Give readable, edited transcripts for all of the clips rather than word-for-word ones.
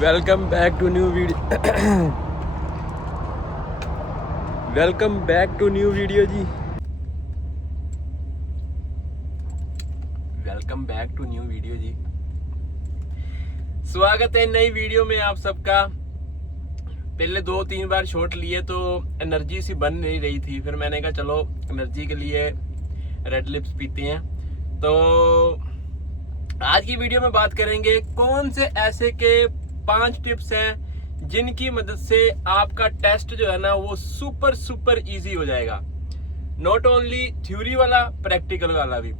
Welcome back to new video welcome back to new video जी। Welcome back to new video जी। स्वागत है नई वीडियो में आप सबका। पहले 2-3 बार शॉट लिए तो एनर्जी सी बन नहीं रही थी, फिर मैंने कहा चलो एनर्जी के लिए रेड लिप्स पीते हैं। तो आज की वीडियो में बात करेंगे कौन से ऐसे के 5 टिप्स हैं जिनकी मदद से आपका टेस्ट जो है ना वो सुपर इजी हो जाएगा। नॉट ओनली थ्योरी वाला, प्रैक्टिकल वाला भी।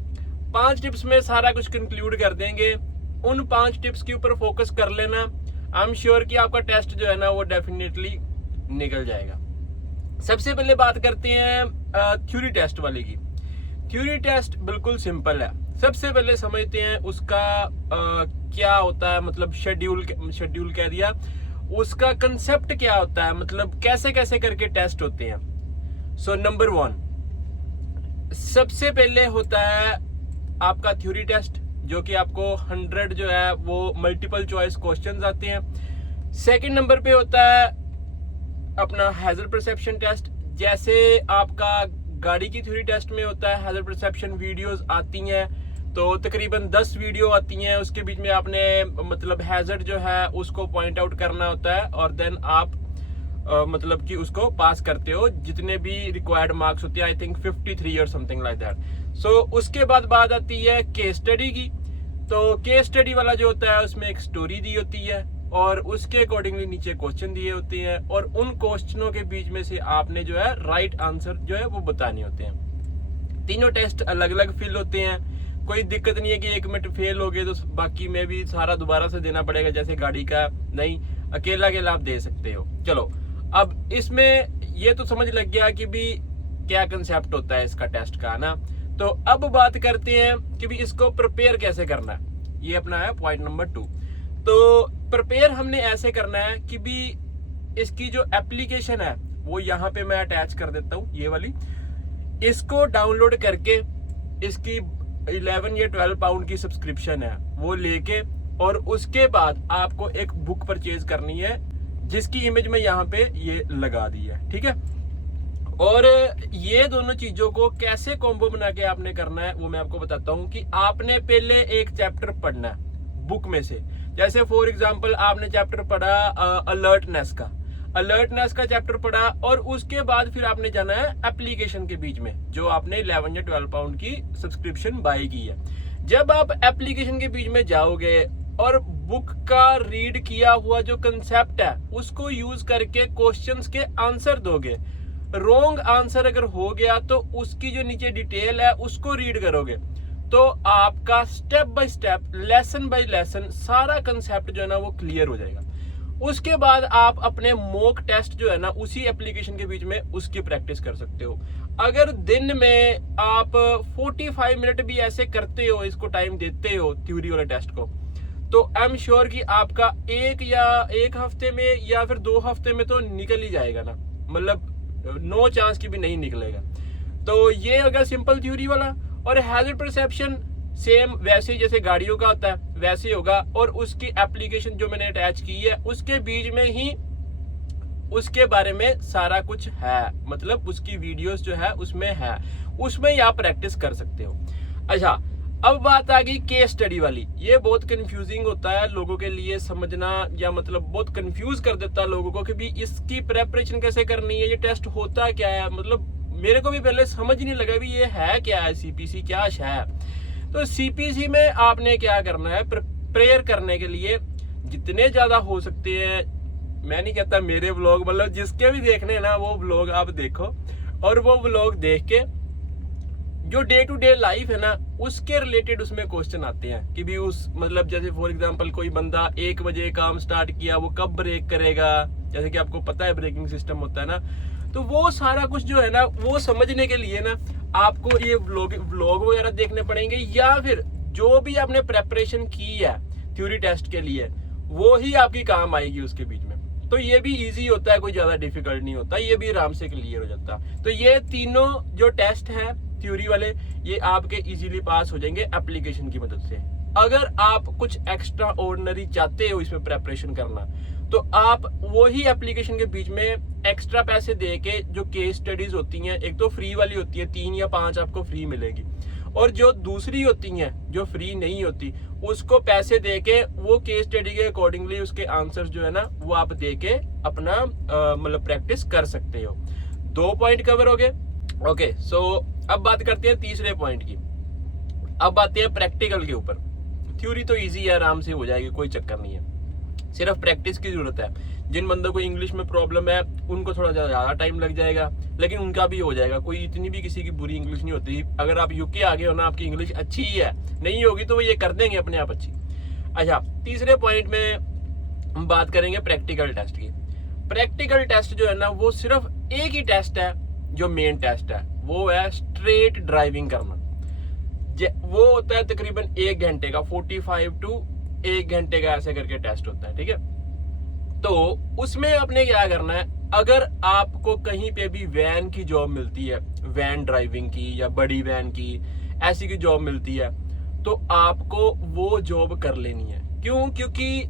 5 टिप्स में सारा कुछ कंक्लूड कर देंगे। उन 5 टिप्स के ऊपर फोकस कर लेना। आई एम श्योर कि आपका टेस्ट जो है ना वो डेफिनेटली निकल जाएगा। सबसे पहले बात करते हैं थ्योरी टेस्ट वाले की। थ्योरी टेस्ट बिल्कुल सिंपल है। सबसे पहले समझते हैं उसका क्या होता है, मतलब शेड्यूल कह दिया, उसका कंसेप्ट क्या होता है, मतलब कैसे कैसे करके टेस्ट होते हैं। सो नंबर 1 सबसे पहले होता है आपका थ्योरी टेस्ट, जो कि आपको 100 जो है वो मल्टीपल चॉइस क्वेश्चंस आते हैं। सेकंड नंबर पे होता है अपना हैजर्ड परसेप्शन टेस्ट। जैसे आपका गाड़ी की थ्योरी टेस्ट में होता है हैजर्ड परसेप्शन वीडियोस आती हैं, तो तकरीबन 10 वीडियो आती हैं। उसके बीच में आपने मतलब हैजर्ड जो है उसको पॉइंट आउट करना होता है और देन आप मतलब कि उसको पास करते हो। जितने भी रिक्वायर्ड मार्क्स होते हैं, आई थिंक 53 और समथिंग लाइक दैट। सो उसके बाद बात आती है केस स्टडी की। तो केस स्टडी वाला जो होता है उसमें एक स्टोरी दी होती है और उसके अकॉर्डिंगली नीचे क्वेश्चन दिए होते हैं और उन क्वेश्चनों के बीच में से आपने जो है राइट आंसर जो है वो बताने होते हैं। तीनों टेस्ट अलग अलग फिल होते हैं। कोई दिक्कत नहीं है कि एक मिनट फेल हो गए तो बाकी में भी सारा दोबारा से देना पड़ेगा, जैसे गाड़ी का नहीं, अकेला आप दे सकते हो। चलो अब इसमें ये तो समझ लग गया कि भी क्या कंसेप्ट होता है इसका टेस्ट का ना। तो अब बात करते हैं कि भी इसको प्रिपेयर कैसे करना है। ये अपना है पॉइंट नंबर 2। तो प्रिपेयर हमने ऐसे करना है कि भी इसकी जो एप्लीकेशन है वो यहाँ पे मैं अटैच कर देता हूँ, ये वाली। इसको डाउनलोड करके इसकी 11 या 12 पाउंड की सब्सक्रिप्शन है वो लेके, और उसके बाद आपको एक बुक परचेज करनी है जिसकी इमेज में यहाँ पे ये लगा दी है, ठीक है। और ये दोनों चीजों को कैसे कॉम्बो बना के आपने करना है वो मैं आपको बताता हूँ। कि आपने पहले एक चैप्टर पढ़ना है बुक में से। जैसे फॉर एग्जांपल आपने चैप्टर पढ़ा अलर्टनेस का चैप्टर पढ़ा, और उसके बाद फिर आपने जाना है एप्लीकेशन के बीच में, जो आपने 11 या 12 पाउंड की सब्सक्रिप्शन बाय की है। जब आप एप्लीकेशन के बीच में जाओगे और बुक का रीड किया हुआ जो कंसेप्ट है उसको यूज करके क्वेश्चंस के आंसर दोगे। रॉन्ग आंसर अगर हो गया तो उसकी जो नीचे डिटेल है उसको रीड करोगे, तो आपका step by step, lesson bye lesson सारा कंसेप्ट जो है ना वो क्लियर हो जाएगा। उसके बाद आप अपने मॉक टेस्ट जो है ना उसी एप्लीकेशन के बीच में उसकी प्रैक्टिस कर सकते हो। अगर दिन में आप 45 मिनट भी ऐसे करते हो, इसको टाइम देते हो थ्योरी वाले टेस्ट को, तो आई एम श्योर कि आपका एक हफ्ते में या फिर 2 हफ्ते में तो निकल ही जाएगा ना, मतलब नो चांस की भी नहीं निकलेगा। तो ये अगर सिंपल थ्योरी वाला। और हैजर्ड परसेप्शन सेम वैसे जैसे गाड़ियों का होता है वैसे होगा, और उसकी एप्लीकेशन जो मैंने अटैच की है उसके बीच में ही उसके बारे में सारा कुछ है, मतलब उसकी वीडियोस जो है उसमें है, उसमें ही आप प्रैक्टिस कर सकते हो। अच्छा, अब बात आ गई केस स्टडी वाली। ये बहुत कंफ्यूजिंग होता है लोगों के लिए समझना, या मतलब बहुत कंफ्यूज कर देता है लोगों को कि भी इसकी प्रेपरेशन कैसे करनी है, ये टेस्ट होता क्या है। मतलब मेरे को भी पहले समझ नहीं लगा भी ये है क्या है, सीपीसी क्या है। तो सीपीसी में आपने क्या करना है, प्रेयर करने के लिए जितने ज्यादा हो सकते हैं, मैं नहीं कहता मेरे व्लॉग, मतलब जिसके भी देखने हैं ना वो व्लॉग आप देखो, और वो व्लॉग देख के जो डे टू डे लाइफ है ना उसके रिलेटेड उसमें क्वेश्चन आते हैं कि भी उस मतलब जैसे फॉर एग्जांपल कोई बंदा 1 बजे काम स्टार्ट किया, वो कब ब्रेक करेगा, जैसे कि आपको पता है ब्रेकिंग सिस्टम होता है ना। तो वो सारा कुछ जो है ना वो समझने के लिए ना आपको ये व्लॉग वगैरह देखने पड़ेंगे, या फिर जो भी आपने प्रेपरेशन की है थ्योरी टेस्ट के लिए वो ही आपकी काम आएगी उसके बीच में। तो ये भी इजी होता है, कोई ज्यादा डिफिकल्ट नहीं होता, ये भी आराम से क्लियर हो जाता। तो ये तीनों जो टेस्ट हैं थ्योरी वाले, ये आपके इजीली पास हो जाएंगे एप्लीकेशन की मदद से। अगर आप कुछ एक्स्ट्रा ऑर्डिनरी चाहते हो इसमें प्रेपरेशन करना, तो आप वही एप्लीकेशन के बीच में एक्स्ट्रा पैसे दे के जो केस स्टडीज होती हैं, एक तो फ्री वाली होती है 3 या 5 आपको फ्री मिलेगी, और जो दूसरी होती हैं जो फ्री नहीं होती उसको पैसे दे के वो केस स्टडी के अकॉर्डिंगली उसके आंसर्स जो है ना वो आप दे के अपना मतलब प्रैक्टिस कर सकते हो। 2 पॉइंट कवर हो गए। ओके, सो अब बात करते हैं तीसरे पॉइंट की। अब आते हैं प्रैक्टिकल के ऊपर। थ्योरी तो इजी है, आराम से हो जाएगी, कोई चक्कर नहीं है, सिर्फ प्रैक्टिस की जरूरत है। जिन बंदों को इंग्लिश में प्रॉब्लम है उनको थोड़ा ज्यादा टाइम लग जाएगा, लेकिन उनका भी हो जाएगा। कोई इतनी भी किसी की बुरी इंग्लिश नहीं होती। अगर आप यूके आ गए हो ना, आपकी इंग्लिश अच्छी ही है, नहीं होगी तो वो ये कर देंगे अपने आप अच्छी। अच्छा, तीसरे पॉइंट में हम बात करेंगे प्रैक्टिकल टेस्ट की। प्रैक्टिकल टेस्ट जो है ना वो सिर्फ एक ही टेस्ट है जो मेन टेस्ट है, वो है स्ट्रेट ड्राइविंग करना। वो होता है तकरीबन 1 घंटे का, 45 टू 1 घंटे का ऐसे करके टेस्ट होता है, ठीक है। तो उसमें आपने क्या करना है, अगर आपको कहीं पे भी वैन की जॉब मिलती है, वैन ड्राइविंग की या बड़ी वैन की ऐसी की जॉब मिलती है, तो आपको वो जॉब कर लेनी है। क्यों? क्योंकि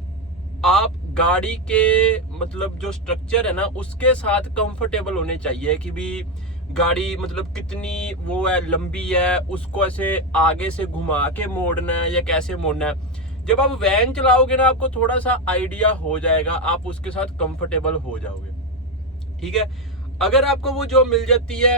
आप गाड़ी के मतलब जो स्ट्रक्चर है ना उसके साथ कंफर्टेबल होने चाहिए कि भी गाड़ी मतलब कितनी वो है, लंबी है, उसको ऐसे आगे से घुमा के मोड़ना है या कैसे मोड़ना है। जब आप वैन चलाओगे ना आपको थोड़ा सा आइडिया हो जाएगा, आप उसके साथ कंफर्टेबल हो जाओगे, ठीक है। अगर आपको वो जॉब मिल जाती है,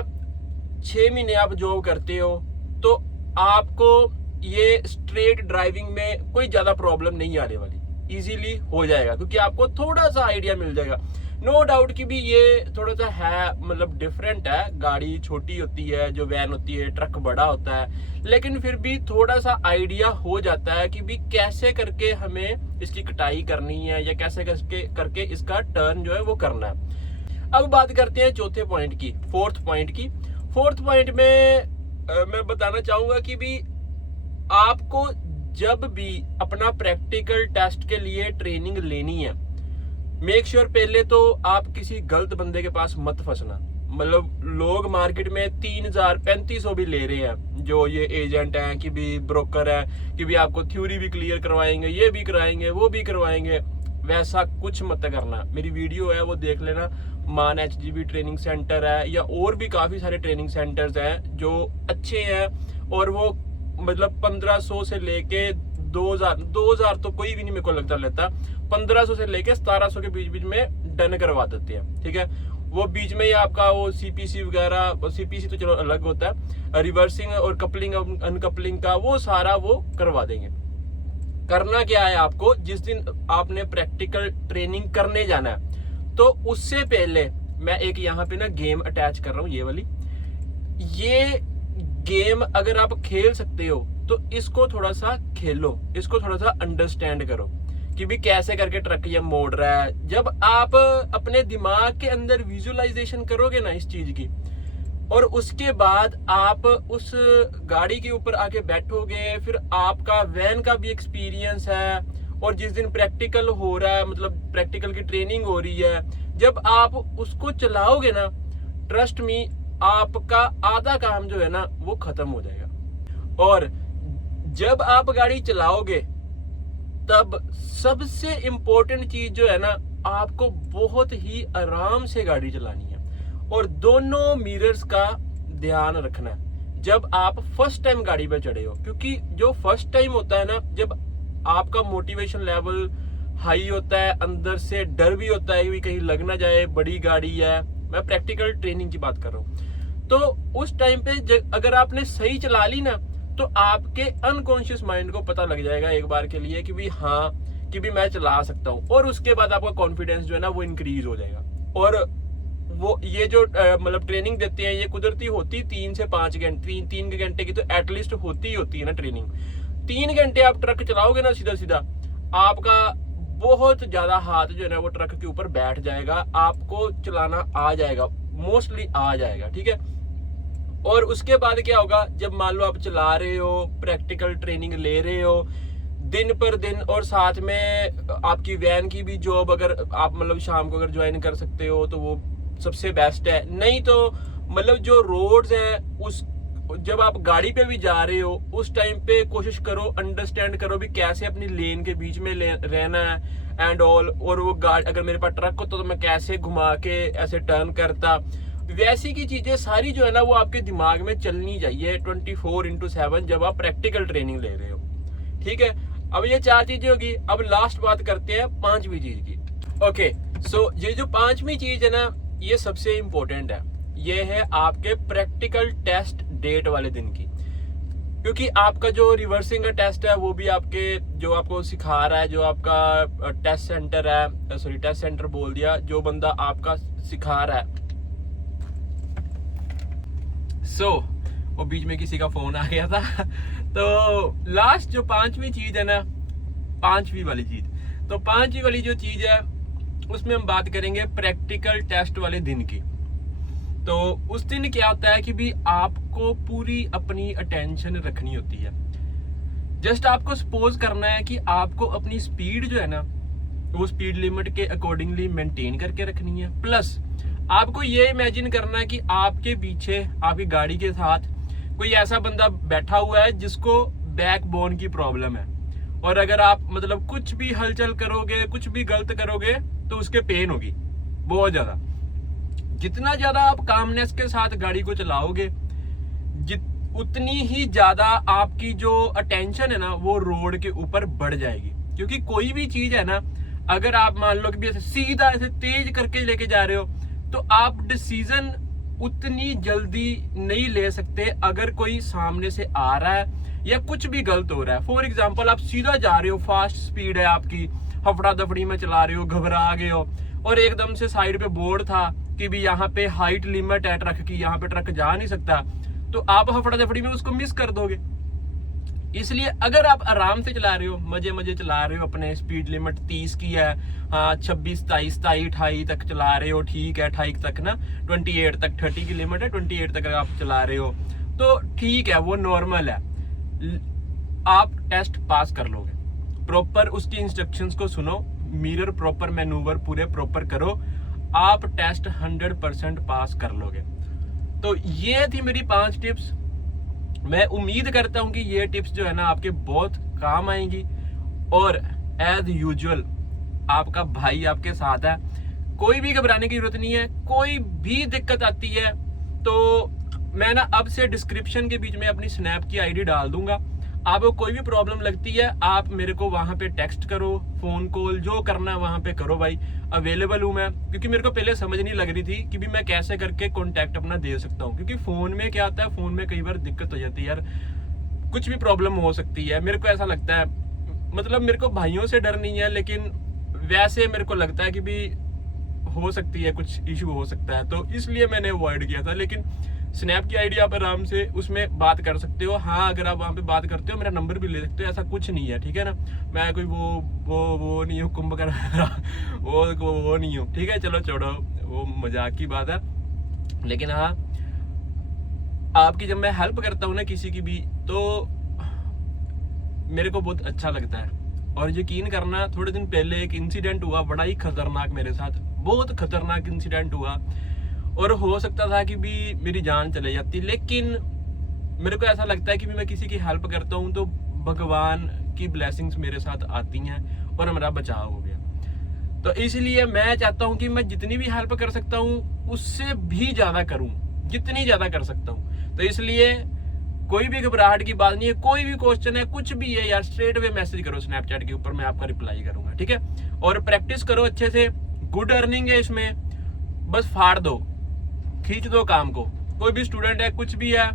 6 महीने आप जॉब करते हो, तो आपको ये स्ट्रेट ड्राइविंग में कोई ज्यादा प्रॉब्लम नहीं आने वाली, इजीली हो जाएगा, क्योंकि आपको थोड़ा सा आइडिया मिल जाएगा। नो डाउट कि भी ये थोड़ा सा है मतलब डिफरेंट है, गाड़ी छोटी होती है जो वैन होती है, ट्रक बड़ा होता है, लेकिन फिर भी थोड़ा सा आइडिया हो जाता है कि भी कैसे करके हमें इसकी कटाई करनी है या कैसे करके इसका टर्न जो है वो करना है। अब बात करते हैं चौथे पॉइंट की, फोर्थ पॉइंट में मैं बताना चाहूंगा कि भी आपको जब भी अपना प्रैक्टिकल टेस्ट के लिए ट्रेनिंग लेनी है, मेक श्योर पहले तो आप किसी गलत बंदे के पास मत फंसना। मतलब लोग मार्केट में 3000-3500 भी ले रहे हैं, जो ये एजेंट हैं कि भी ब्रोकर है कि भी आपको थ्योरी भी क्लियर करवाएंगे, ये भी कराएंगे, वो भी करवाएंगे। वैसा कुछ मत करना। मेरी वीडियो है वो देख लेना, मान HGB ट्रेनिंग सेंटर है या और भी काफी सारे ट्रेनिंग सेंटर्स हैं जो अच्छे हैं, और वो मतलब 1500 से लेके 2000 तो कोई भी नहीं मेरे को लगता लेता, 1500 से लेके 1700 के बीच में डन करवा देते हैं, ठीक है। वो बीच में ही आपका वो CPC वगैरह, CPC तो चलो अलग होता है, रिवर्सिंग और कपलिंग अनकपलिंग का वो सारा वो करवा देंगे। करना क्या है, आपको जिस दिन आपने प्रैक्टिकल ट्रेनिंग करने जाना है, तो उससे पहले मैं एक यहाँ पे ना गेम अटैच कर रहा हूँ, ये वाली। ये गेम अगर आप खेल सकते हो तो इसको थोड़ा सा खेलो, इसको थोड़ा सा अंडरस्टैंड करो कि भी कैसे करके ट्रक ये मोड़ रहा है। जब आप अपने दिमाग के अंदर विजुअलाइजेशन करोगे ना इस चीज की, और उसके बाद आप उस गाड़ी के ऊपर आके बैठोगे, फिर आपका वैन का भी एक्सपीरियंस है, और जिस दिन प्रैक्टिकल हो रहा है मतलब प्रैक्टिकल की ट्रेनिंग हो रही है, जब आप उसको चलाओगे ना, ट्रस्ट मी आपका आधा काम जो है ना वो खत्म हो जाएगा। और जब आप गाड़ी चलाओगे तब सबसे इंपॉर्टेंट चीज जो है ना, आपको बहुत ही आराम से गाड़ी चलानी है, और दोनों मिरर्स का ध्यान रखना है जब आप फर्स्ट टाइम गाड़ी पे चढ़े हो। क्योंकि जो फर्स्ट टाइम होता है ना, जब आपका मोटिवेशन लेवल हाई होता है, अंदर से डर भी होता है कि कहीं लग ना जाए, बड़ी गाड़ी है, मैं प्रैक्टिकल ट्रेनिंग की बात कर रहा हूँ। तो उस टाइम पे अगर आपने सही चला ली ना, तो आपके अनकॉन्शियस माइंड को पता लग जाएगा एक बार के लिए कि भी हाँ कि भी मैं चला सकता हूँ, और उसके बाद आपका कॉन्फिडेंस जो है ना वो इंक्रीज हो जाएगा। और वो ये जो मतलब ट्रेनिंग देते हैं ये कुदरती होती 3 से 5 घंटे, 3 घंटे की तो एटलीस्ट होती है ना ट्रेनिंग। 3 घंटे आप ट्रक चलाओगे ना सीधा सीधा, आपका बहुत ज्यादा हाथ जो है ना वो ट्रक के ऊपर बैठ जाएगा, आपको चलाना आ जाएगा, मोस्टली आ जाएगा, ठीक है। और उसके बाद क्या होगा, जब मान लो आप चला रहे हो, प्रैक्टिकल ट्रेनिंग ले रहे हो दिन पर दिन, और साथ में आपकी वैन की भी जॉब अगर आप मतलब शाम को अगर ज्वाइन कर सकते हो तो वो सबसे बेस्ट है। नहीं तो मतलब जो रोड्स हैं उस जब आप गाड़ी पे भी जा रहे हो उस टाइम पे कोशिश करो, अंडरस्टैंड करो भी कैसे अपनी लेन के बीच में रहना है एंड ऑल। और वो गाड़ी अगर मेरे पास ट्रक हो तो मैं कैसे घुमा के ऐसे टर्न करता, वैसी की चीजें सारी जो है ना वो आपके दिमाग में चलनी चाहिए 24/7 जब आप प्रैक्टिकल ट्रेनिंग ले रहे हो। ठीक है, अब ये 4 चीजें होगी। अब लास्ट बात करते हैं 5वीं चीज की। ओके, सो ये जो 5वीं चीज है ना ये सबसे इंपॉर्टेंट है, ये है आपके प्रैक्टिकल टेस्ट डेट वाले दिन की। क्योंकि आपका जो रिवर्सिंग का टेस्ट है वो भी आपके जो आपको सिखा रहा है, जो आपका टेस्ट सेंटर है, सॉरी टेस्ट सेंटर बोल दिया, जो बंदा आपका सिखा रहा है। वो बीच में किसी का फोन आ गया था। तो लास्ट जो 5वीं चीज है ना, 5वीं वाली चीज, तो 5वीं वाली जो चीज है उसमें हम बात करेंगे प्रैक्टिकल टेस्ट वाले दिन की। तो उस दिन क्या होता है कि भी आपको पूरी अपनी अटेंशन रखनी होती है। जस्ट आपको सपोज करना है कि आपको अपनी स्पीड जो है ना वो स्पीड लिमिट के अकॉर्डिंगली मेंटेन करके रखनी है। प्लस आपको ये इमेजिन करना है कि आपके पीछे आपकी गाड़ी के साथ कोई ऐसा बंदा बैठा हुआ है जिसको बैकबोन की प्रॉब्लम है, और अगर आप मतलब कुछ भी हलचल करोगे, कुछ भी गलत करोगे तो उसके पेन होगी बहुत ज्यादा। जितना ज्यादा आप कामनेस के साथ गाड़ी को चलाओगे उतनी ही ज्यादा आपकी जो अटेंशन है ना वो रोड के ऊपर बढ़ जाएगी। क्योंकि कोई भी चीज है ना, अगर आप मान लो कि भी ऐसे सीधा ऐसे तेज करके लेके जा रहे हो तो आप डिसीजन उतनी जल्दी नहीं ले सकते अगर कोई सामने से आ रहा है या कुछ भी गलत हो रहा है। फॉर एग्जाम्पल आप सीधा जा रहे हो, फास्ट स्पीड है आपकी, हफड़ा दफड़ी में चला रहे हो, घबरा गए हो, और एकदम से साइड पे बोर्ड था कि भी यहाँ पे हाइट लिमिट है ट्रक की, यहाँ पे ट्रक जा नहीं सकता, तो आप हफड़ा दफड़ी में उसको मिस कर दोगे। इसलिए अगर आप आराम से चला रहे हो, मजे मजे चला रहे हो, अपने स्पीड लिमिट 30 की है, हाँ 26, 27, 28 तक चला रहे हो, ठीक है 28 तक ना, 28 तक 30 की लिमिट है, 28 तक आप चला रहे हो तो ठीक है, वो नॉर्मल है, आप टेस्ट पास कर लोगे। प्रॉपर उसकी इंस्ट्रक्शंस को सुनो, मिरर प्रॉपर मैनूवर पूरे प्रॉपर करो, आप टेस्ट 100% पास कर लोगे। तो ये थी मेरी 5 टिप्स। मैं उम्मीद करता हूं कि ये टिप्स जो है ना आपके बहुत काम आएंगी। और एज यूजुअल आपका भाई आपके साथ है, कोई भी घबराने की जरूरत नहीं है। कोई भी दिक्कत आती है तो मैं ना अब से डिस्क्रिप्शन के बीच में अपनी स्नैप की आईडी डाल दूंगा। आपको कोई भी प्रॉब्लम लगती है आप मेरे को वहां पे टेक्स्ट करो, फोन कॉल, जो करना है वहां पे करो भाई, अवेलेबल हूं मैं। क्योंकि मेरे को पहले समझ नहीं लग रही थी कि भी मैं कैसे करके कॉन्टैक्ट अपना दे सकता हूं। क्योंकि फोन में क्या होता है, फोन में कई बार दिक्कत हो जाती है यार, कुछ भी प्रॉब्लम हो सकती है। मेरे को ऐसा लगता है, मतलब मेरे को भाइयों से डर नहीं है, लेकिन वैसे मेरे को लगता है कि भी हो सकती है, कुछ इशू हो सकता है, तो इसलिए मैंने अवॉइड किया था। लेकिन स्नैप की आईडी आप आराम से उसमें बात कर सकते हो। हाँ, अगर आप वहां पे बात करते हो मेरा नंबर भी ले सकते हो, ऐसा कुछ नहीं है, ठीक है ना। मैं कोई वो नहीं हूँ, कुंभकर्ण वो नहीं हूँ, ठीक है। चलो छोड़ो, वो मजाक की बात है। लेकिन हाँ, आपकी जब मैं हेल्प करता हूँ ना किसी की भी, तो मेरे को बहुत अच्छा लगता है। और यकीन करना, थोड़े दिन पहले एक इंसिडेंट हुआ बड़ा ही खतरनाक मेरे साथ, बहुत खतरनाक इंसिडेंट हुआ, और हो सकता था कि भी मेरी जान चले जाती। लेकिन मेरे को ऐसा लगता है कि भी मैं किसी की हेल्प करता हूँ तो भगवान की ब्लेसिंग्स मेरे साथ आती हैं और मेरा बचाव हो गया। तो इसलिए मैं चाहता हूँ कि मैं जितनी भी हेल्प कर सकता हूँ उससे भी ज्यादा करूँ, जितनी ज्यादा कर सकता हूँ। तो इसलिए कोई भी घबराहट की बात नहीं है, कोई भी क्वेश्चन है, कुछ भी है यार, स्ट्रेट वे मैसेज करो स्नैपचैट के ऊपर, मैं आपका रिप्लाई करूंगा, ठीक है। और प्रैक्टिस करो अच्छे से, गुड अर्निंग है इसमें, बस फाड़ दो, खींच दो काम को। कोई भी स्टूडेंट है, कुछ भी है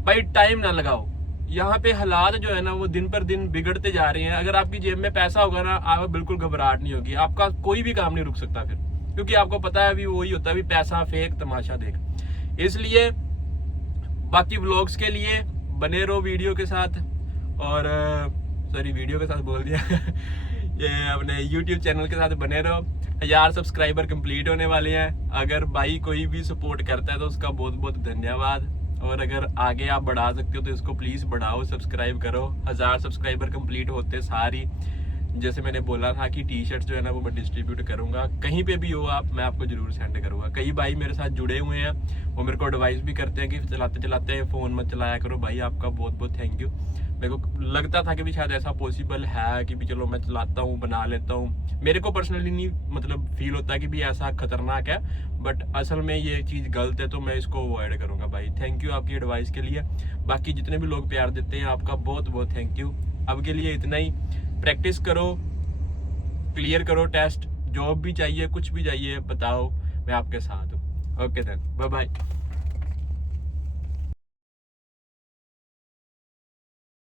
भाई, टाइम ना लगाओ। यहाँ पे हालात जो है ना वो दिन पर दिन बिगड़ते जा रहे हैं। अगर आपकी जेब में पैसा होगा ना, आप बिल्कुल घबराहट नहीं होगी, आपका कोई भी काम नहीं रुक सकता फिर, क्योंकि आपको पता है अभी वही होता है, अभी पैसा फेक तमाशा देख। इसलिए बाकी व्लॉग्स के लिए बने रहो वीडियो के साथ, और सॉरी वीडियो के साथ बोल दिया ये अपने YouTube चैनल के साथ बने रहो। 1000 सब्सक्राइबर कंप्लीट होने वाले हैं। अगर भाई कोई भी सपोर्ट करता है तो उसका बहुत बहुत धन्यवाद, और अगर आगे आप बढ़ा सकते हो तो इसको प्लीज बढ़ाओ, सब्सक्राइब करो। 1000 सब्सक्राइबर कंप्लीट होते सारी जैसे मैंने बोला था कि टी शर्ट जो है ना वो मैं डिस्ट्रीब्यूट करूंगा, कहीं पे भी हो आप, मैं आपको जरूर सेंड करूंगा। कई भाई मेरे साथ जुड़े हुए हैं, वो मेरे को एडवाइस भी करते हैं कि चलाते चलाते फ़ोन मत चलाया करो। भाई आपका बहुत बहुत थैंक यू। मेरे को लगता था कि भी शायद ऐसा पॉसिबल है कि भी चलो मैं चलाता हूँ, बना लेता हूँ। मेरे को पर्सनली नहीं मतलब फील होता कि भी ऐसा खतरनाक है, बट असल में ये चीज़ गलत है, तो मैं इसको अवॉइड करूँगा। भाई थैंक यू आपकी एडवाइस के लिए। बाकी जितने भी लोग प्यार देते हैं आपका बहुत बहुत थैंक यू। अब के लिए इतना ही। प्रैक्टिस करो, क्लियर करो टेस्ट, जॉब भी चाहिए, कुछ भी चाहिए बताओ, मैं आपके साथ हूँ। Okay then, bye bye.